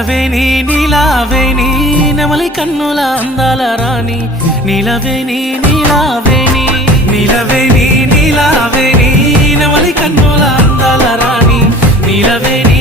నిలవేని నీలావేని నెమలి కన్నుల అందాల రాణి నిలవేని నీలావేని నిలవేని నీలావేని నెమలి కన్నుల అందాల రాణి నిలవేని